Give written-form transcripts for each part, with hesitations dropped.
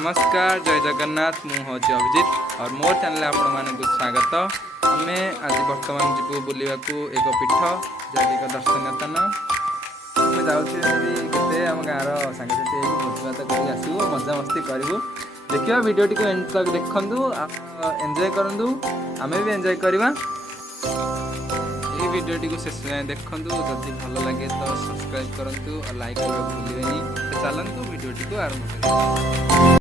नमस्कार जय जगन्नाथ मुझे अभिजीत और मोर चैनल आपण मानक स्वागत। आम आज बर्तमान जीवु बुलवा एक पीठ जहाँकि एक दर्शनीय स्थान आम जाते आम गाँव सांगसाथी भोजभात कर आसू मजा मस्ती करूँ। देखिए वीडियो टी एंड तक देखु एंजॉय करूँ आम भी एंजॉय करवा। वीडियो टी शेष जाए देखु जदि भल लगे तो सब्सक्राइब करूँ और लाइक करने भूलें। चलतु वीडियो टी आरंभ करें।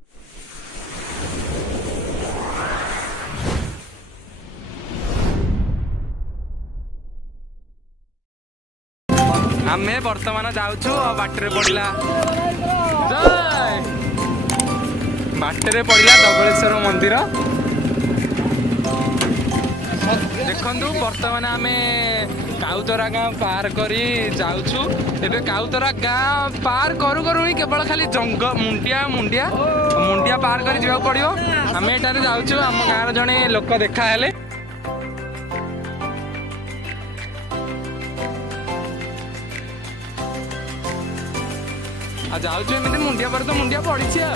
आमे बर्तमान जाऊँ बाटर पड़ा बाटर पड़ा धवलेश्वर मंदिर देखु बर्तमान आम काउतरा गाँ पार करी जाऊँ। एबे काउतरा गाँ पार करू करू ही केवल खाली जंग मुंडिया मुंडिया मुंडिया पार कर जावाक पड़ो। आम एटारे जाऊँ आम गाँव जड़े लोक देखा हेले जाऊँ एमती मुंडिया पर तो मुंडिया पड़ी आ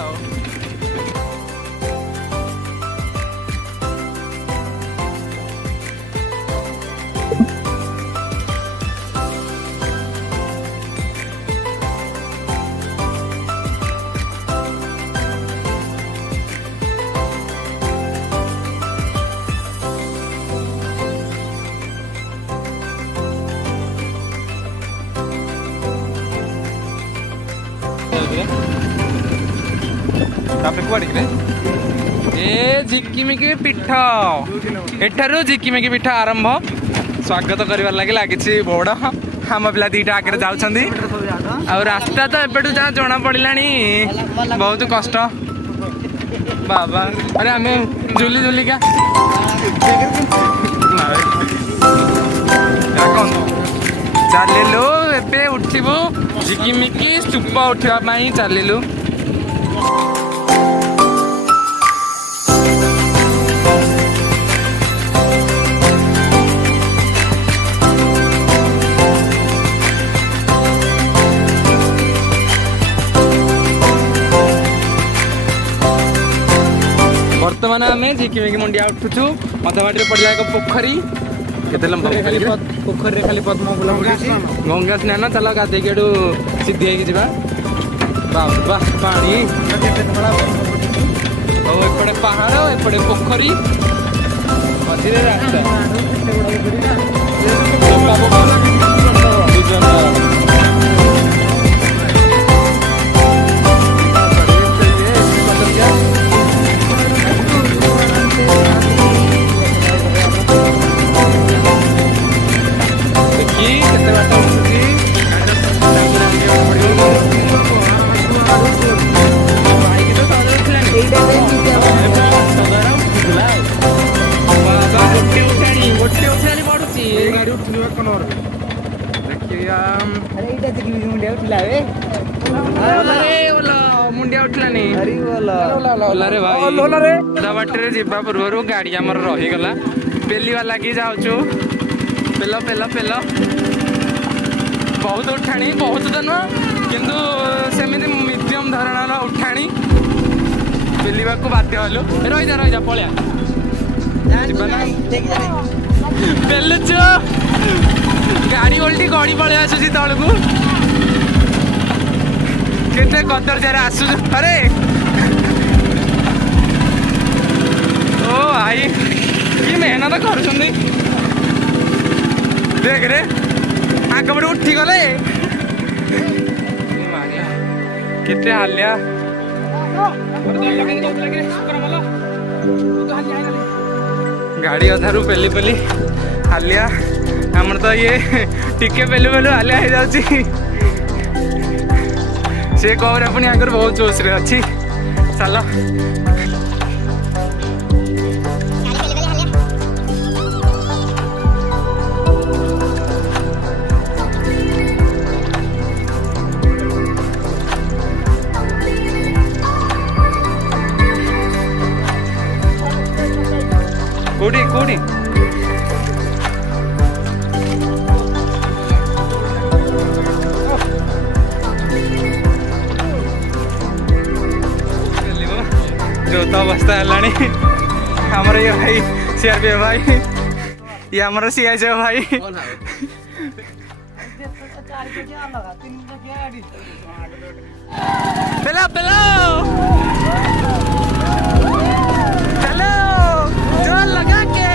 झिकिमिकी पीठ एठारू झिकिमिकी पीठ आरंभ स्वागत कर लगी बोर्ड आम पिला दीटा आगे जाऊँगी आ रास्ता तो एपटू जहाँ जना पड़ा बहुत कष्ट बाबा। अरे आम झुली झुलिका चलू ए उठू झिकिमिकी स्तूप उठापी चलू। बर्तमान आम झिकिमिकी मुंडिया उठुचु मधबाटी पड़ा एक पोखरी केते लंबा पोखरी खाली पद्म फूल गंगा स्नान चल गाधे सीधी होगी जा बाबा पानी एपटे पहाड़ एपटे पोखरी मझे रास्ता मुंडिया उठलानी बाटे जा पूर्व गाड़ी आमर रहीगला पेली वाला की जाऊँ पेल पेल पेल बहुत उठाणी बहुत तो नुह किंतु सेमती मीडियम धरण उठाणी पेलिवा बाध्य हलु रही जा पलिया पेलुचु गाड़ी ओल्टी गड़ी पलि आसुची तलू केते कदर आसु। अरे ओ भाई कि मेहनत कर देख रे आगपटे उठी गले केते हालिया गाड़ी अधारू पेली पेली हालिया आमर तो ये टिके पेलु पेलु हालिया हो जाऊँ से कौर अपनी आगर बहुत जोश रे अच्छी चल कोडी कोडी जो तो अवस्था है हमारे ये भाई सीआरपीएफ भाई ये हमारा सीएचओ भाई पेलो पेलो हेलो जोर लगा के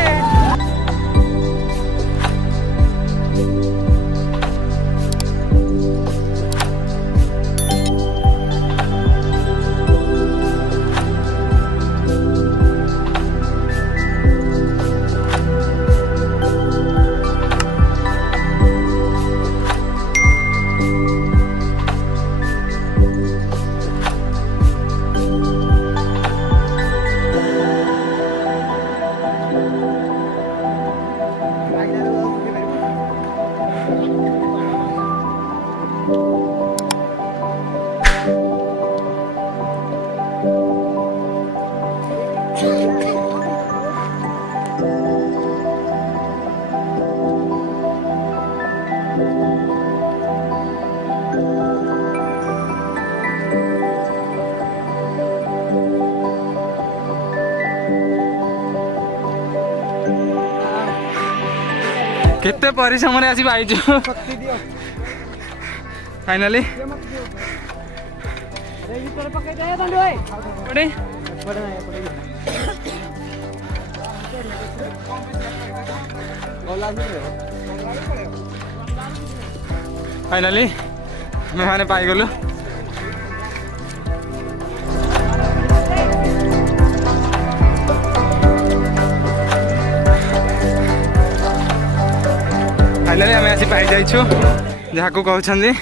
केते परिश्रम आसी पाइज फाइनाली फाइनाली मैंने पाइगलु फाइनाली आम आसी पाई जाइछु जहाँ को कहते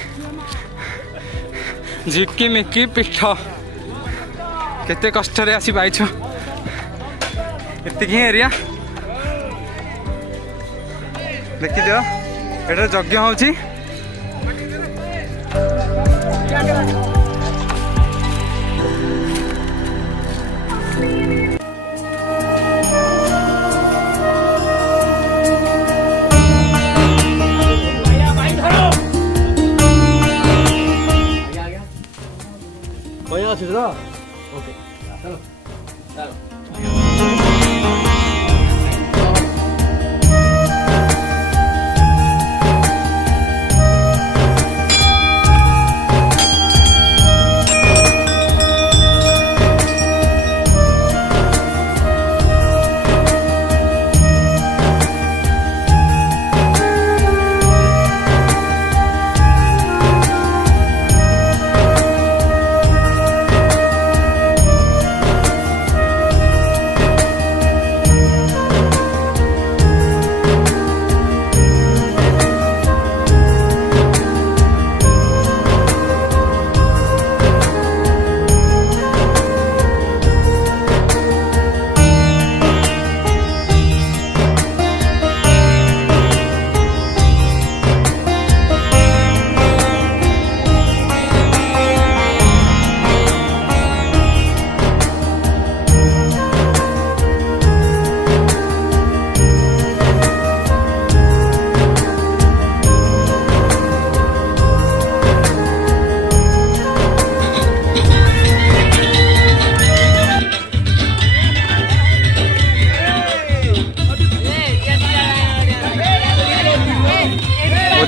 झिकी मिकी पीठ केते कष्ट रे आसी पाइछु एतिक एरिया देखी दियो एटा यज्ञ होची ओके चलो चलो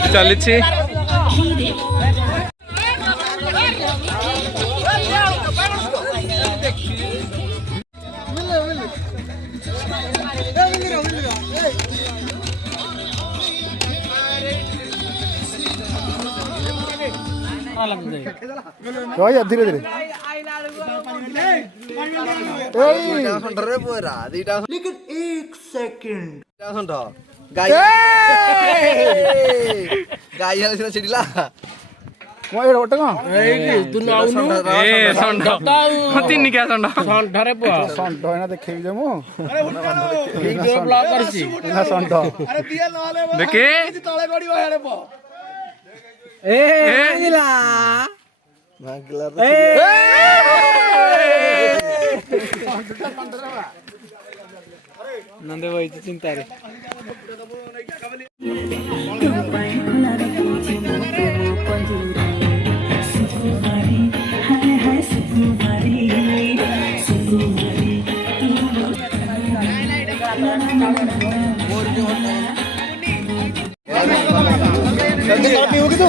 चली धीरे धीरे लेकिन एक सेकंड गाय चिड़िला गोटे कौन देखेबी जे देखे नंदे भाई चिंता रे Suku ପିଇବୁ କି ତୁ